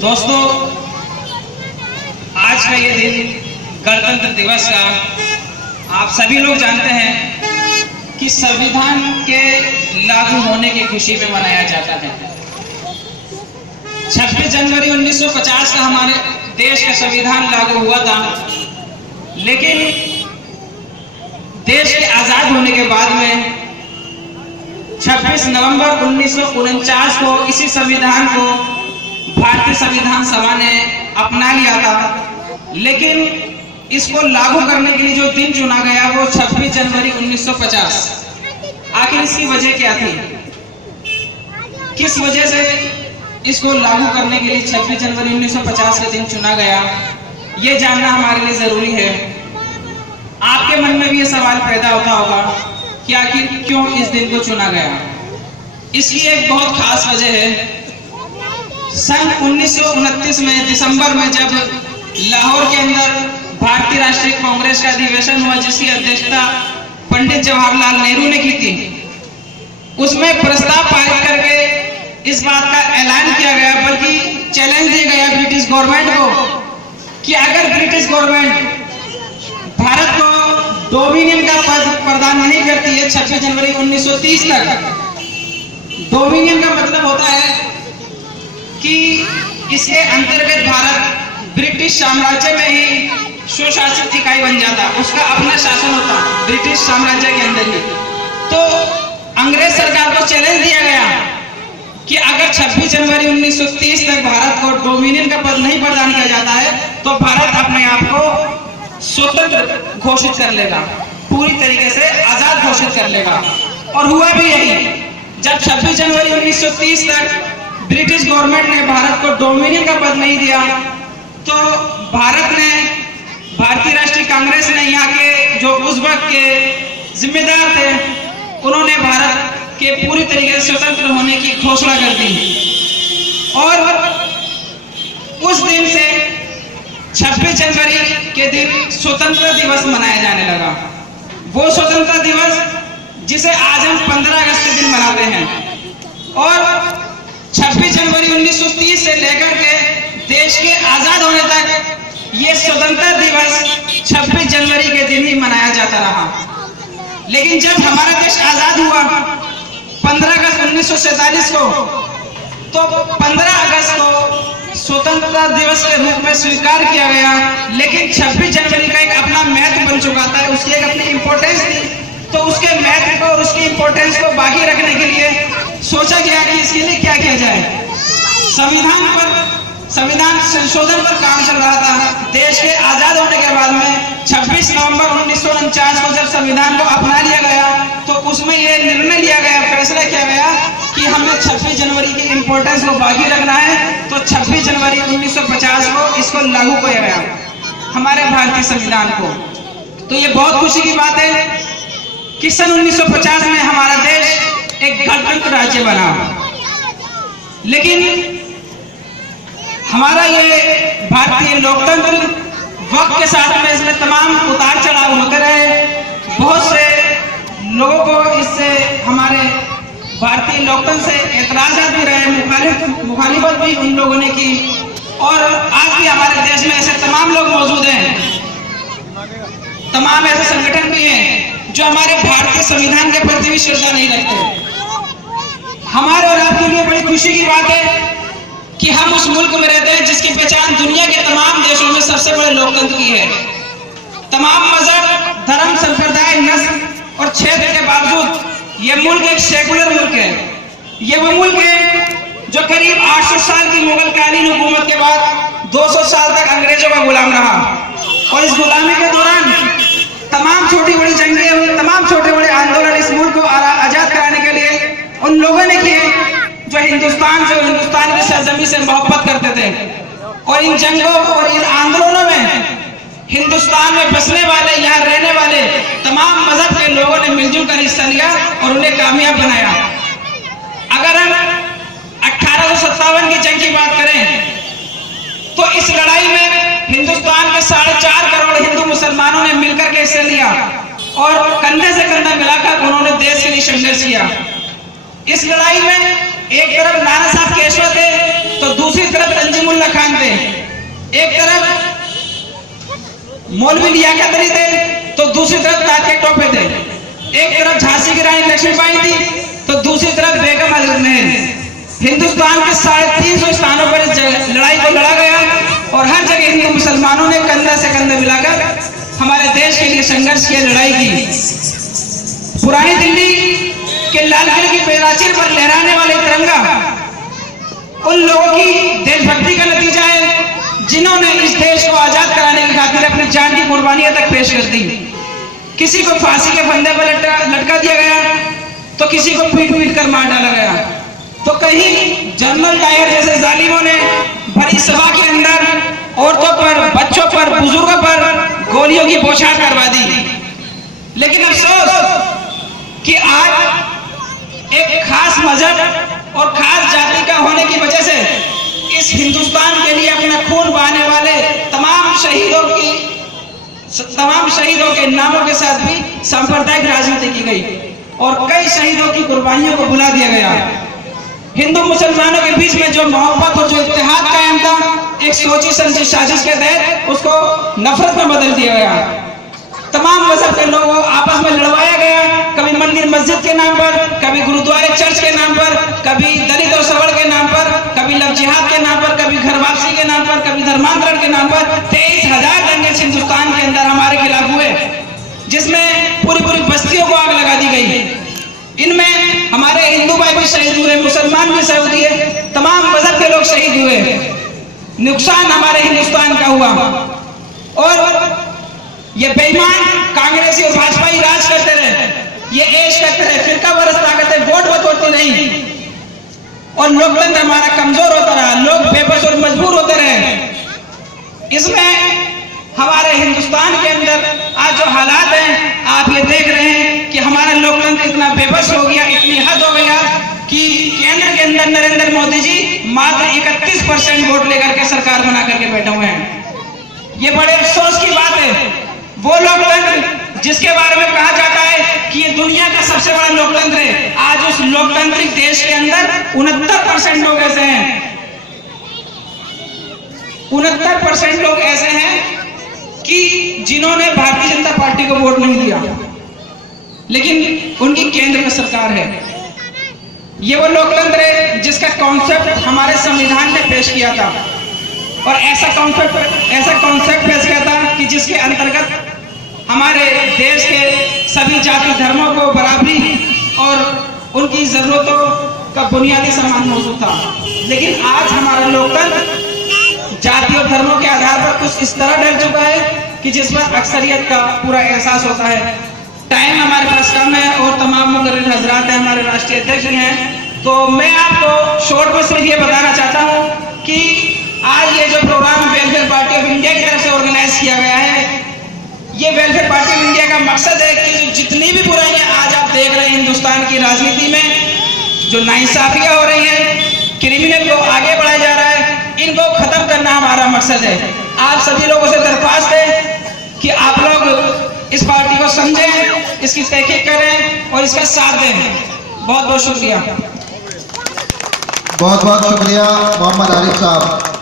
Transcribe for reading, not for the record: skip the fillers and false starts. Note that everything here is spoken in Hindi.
दोस्तों, आज का ये दिन गणतंत्र दिवस का आप सभी लोग जानते हैं कि संविधान के लागू होने की खुशी में मनाया जाता है। 26 जनवरी 1950 का हमारे देश का संविधान लागू हुआ था, लेकिन देश के आजाद होने के बाद में 26 नवंबर 1949 को इसी संविधान को भारतीय संविधान सभा ने अपना लिया था। लेकिन इसको लागू करने के लिए जो दिन चुना गया वो 26 जनवरी 1950। आखिर इसकी वजह क्या थी? किस वजह से इसको लागू करने के लिए 26 जनवरी 1950 का दिन चुना गया, ये जानना हमारे लिए जरूरी है। आपके मन में भी ये सवाल पैदा होता होगा कि आखिर क्यों इस दिन को चुना गया। इसकी एक बहुत खास वजह है। सन 1929 में दिसंबर में जब लाहौर के अंदर भारतीय राष्ट्रीय कांग्रेस का अधिवेशन हुआ, जिसकी अध्यक्षता पंडित जवाहरलाल नेहरू ने की थी, उसमें प्रस्ताव पारित करके इस बात का ऐलान किया गया, बल्कि चैलेंज दिया गया ब्रिटिश गवर्नमेंट को कि अगर ब्रिटिश गवर्नमेंट भारत को डोमिनियन का पद प्रदान नहीं करती है 26 जनवरी 1930 तक। डोमिनियन का मतलब होता है कि इसके अंतर्गत भारत ब्रिटिश साम्राज्य में ही स्वशासित इकाई बन जाता, उसका अपना शासन होता ब्रिटिश साम्राज्य के अंदर ही। तो अंग्रेज सरकार को चैलेंज दिया गया कि अगर 26 जनवरी 1930 तक भारत को डोमिनियन का पद नहीं प्रदान किया जाता है तो भारत अपने आप को स्वतंत्र घोषित कर लेगा, पूरी तरीके से आजाद घोषित कर लेगा। और हुआ भी यही। जब 26 जनवरी 1930 तक ब्रिटिश गवर्नमेंट ने भारत को डोमिनियन का पद नहीं दिया, तो भारतीय राष्ट्रीय कांग्रेस ने यहाँ के जो उस वक्त के जिम्मेदार थे, उन्होंने भारत के पूरी तरीके से स्वतंत्र होने की घोषणा कर दी। और उस दिन से 26 जनवरी के दिन स्वतंत्रता दिवस मनाया जाने लगा। वो स्वतंत्रता दिवस जिसे आज हम 15 अगस्त के दिन मनाते हैं। और 26 जनवरी 1930 से लेकर के देश के आजाद होने तक ये स्वतंत्रता दिवस 26 जनवरी के दिन ही मनाया जाता रहा। लेकिन जब हमारा देश आजाद हुआ 15 अगस्त 1947 को, तो 15 अगस्त को स्वतंत्रता दिवस के रूप में स्वीकार किया गया। लेकिन 26 जनवरी का एक अपना महत्व बन चुका था, उसकी एक अपनी इंपॉर्टेंस थी। तो उसके महत्व को और उसकी इंपॉर्टेंस को बाकी रखने के लिए सोचा गया कि इसके लिए क्या किया जाए। संविधान संशोधन पर काम चल रहा था। देश के आजाद होने के बाद में 26 नवंबर 1949 को जब संविधान को अपना लिया गया, तो उसमें यह निर्णय लिया गया, फैसला किया गया कि हमें 26 जनवरी की इंपॉर्टेंस को बाकी रखना है। तो 26 जनवरी 1950 को इसको लागू किया गया, हमारे भारतीय संविधान को। तो ये बहुत खुशी की बात है कि सन 1950 में हमारा देश एक गणतंत्र राज्य बना। लेकिन हमारा ये भारतीय लोकतंत्र वक्त के साथ में इसमें तमाम उतार चढ़ाव होते रहे। बहुत से लोगों को इससे, हमारे भारतीय लोकतंत्र से एतराज़ात भी रहे, मुखालिफत भी उन लोगों ने की। और आज भी हमारे देश में ऐसे तमाम लोग मौजूद हैं, तमाम ऐसे संगठन भी हैं जो हमारे भारतीय संविधान के प्रति भी श्रद्धा नहीं रखते। हमारे और आपके लिए बड़ी खुशी की बात है कि हम उस मुल्क में रहते हैं जिसकी पहचान दुनिया के तमाम देशों में सबसे बड़े लोकतंत्र की है। तमाम मजहब, धर्म, संप्रदाय, नस्ल और क्षेत्र के बावजूद ये मुल्क एक सेकुलर मुल्क है। ये वो मुल्क है जो करीब 800 साल की मुगलकालीन हुकूमत के बाद 200 साल तक अंग्रेजों का गुलाम रहा। और इस गुलामी के दौरान तमाम छोटी बड़ी जंगें हुई, तमाम छोटे बड़े आंदोलन इस मुल्क को आजाद कराने के लिए उन लोगों ने किए जो हिंदुस्तान की सरजमी से मोहब्बत करते थे। और इन जंगों और इन आंदोलनों में हिंदुस्तान में बसने वाले, यहाँ रहने वाले तमाम मजहब के लोगों ने मिलजुल कर हिस्सा लिया और उन्हें कामयाब बनाया। अगर हम 1857 की जंग की बात करें तो इस लड़ाई में हिंदुस्तान के 4.5 करोड़ हिंदू मुसलमानों ने मिलकर के हिस्सा लिया और कंधे से कंधा मिलाकर उन्होंने देश के लिए संघर्ष किया। इस लड़ाई में एक तरफ नाना साहब केशव थे, तो दूसरी तरफ तंजीमुल्लाह खान थे, एक तरफ मौलवी लियाकत अली थे, तो दूसरी तरफ तात्या टोपे थे, एक तरफ झांसी की रानी लक्ष्मीबाई थी, तो दूसरी तरफ बेगम हजरत महल। हिंदुस्तान के 350 स्थानों पर इस लड़ाई को लड़ा गया और हर जगह हिंदू मुसलमानों ने कंधा से कंधा मिलाकर हमारे देश के लिए संघर्ष की, लड़ाई की। पुरानी दिल्ली के लाल किले की प्राचीर पर लहराने वाले तिरंगा उन लोगों की देशभक्ति का नतीजा है जिन्होंने इस देश को आजाद कराने की खातिर अपनी जान की कुर्बानियां तक पेश कर दी। किसी को फांसी के फंदे पर लटका दिया गया, तो किसी को पीट पीट कर मार डाला गया, तो कहीं जनरल डायर जैसे जालिमों ने भरी सभा के अंदर औरतों पर, बच्चों पर, बुजुर्गों पर गोलियों की बौछार करवा दी। लेकिन अफसोस कि आज एक खास मजहब और खास जाति का होने की वजह से इस हिंदुस्तान के लिए अपना खून बहाने वाले तमाम शहीदों के नामों के साथ भी सांप्रदायिक राजनीति की गई और कई शहीदों की कुर्बानियों को भुला दिया गया। हिंदू मुसलमानों के बीच में जो मोहब्बत और जो इत्तेहाद कायम था, एक सोची समझी साजिश के तहत उसको नफरत में बदल दिया गया। तमाम मजहब के लोगों को आपस में लड़वाया गया, कभी मंदिर मस्जिद के नाम पर, कभी गुरुद्वारे चर्च के नाम पर, कभी दलित और सवर्ण के नाम पर, कभी लव जिहाद के नाम पर, कभी घर वापसी के नाम पर, कभी धर्मांतरण के नाम पर। 23,000 दंगे हिंदुस्तान के अंदर हमारे खिलाफ हुए, जिसमें पूरी पूरी बस्तियों को आग लगा दी गई। इनमें हमारे हिंदू भाई भी शहीद हुए, मुसलमान भी शहीद हुए, तमाम मजहब के लोग शहीद हुए। नुकसान हमारे हिंदुस्तान का हुआ और ये बेईमान कांग्रेसी और भाजपा ही राज करते रहे, ये ऐश करते रहे, फिरका बरसता करते, वोट बटोरते नहीं और लोकतंत्र हमारा कमजोर होता रहा, लोग बेबस और मजबूर होते रहे। इसमें हमारे हिंदुस्तान के अंदर आज जो हालात हैं, आप ये देख रहे हैं कि हमारा लोकतंत्र इतना बेबस हो गया, इतनी हद हो गया कि केंद्र के अंदर नरेंद्र मोदी जी मात्र 31% वोट लेकर के सरकार बना करके बैठे हुए हैं। ये बड़े अफसोस की बात है। वो लोकतंत्र जिसके बारे में कहा जाता है कि ये दुनिया का सबसे बड़ा लोकतंत्र है, आज उस लोकतांत्रिक देश के अंदर 69% लोग ऐसे हैं, 69% लोग ऐसे हैं कि जिन्होंने भारतीय जनता पार्टी को वोट नहीं दिया, लेकिन उनकी केंद्र में सरकार है। ये वो लोकतंत्र है जिसका कॉन्सेप्ट हमारे संविधान ने पेश किया था और ऐसा कॉन्सेप्ट पेश किया था कि जिसके अंतर्गत हमारे देश के सभी जाति धर्मों को बराबरी और उनकी जरूरतों का बुनियादी सम्मान मौजूद था। लेकिन आज हमारा लोकतंत्र जाति और धर्मों के आधार पर कुछ इस तरह ढल चुका है कि जिस पर अक्सरियत का पूरा एहसास होता है। टाइम हमारे पास कम है और तमाम मुकर्रर हजरात हैं, हमारे राष्ट्रीय अध्यक्ष हैं, तो मैं आपको शॉर्ट में सिर्फ ये बताना चाहता हूँ कि आज ये जो programme welfare party of India की तरफ से ऑर्गेनाइज किया गया है, ये वेलफेयर पार्टी ऑफ इंडिया का मकसद है कि जितनी भी बुराइयां आज आप देख रहे हैं हिंदुस्तान की राजनीति में, जो नाइंसाफियां हो रही हैं, क्रिमिनल को आगे बढ़ाया जा रहा है, इनको खत्म करना हमारा मकसद है। आप सभी लोगों से दरख्वास्त है कि आप लोग इस पार्टी को समझें, इसकी तहकीक करें और इसका साथ दें। बहुत बहुत शुक्रिया। बहुत बहुत शुक्रिया मोहम्मद आरिफ साहब।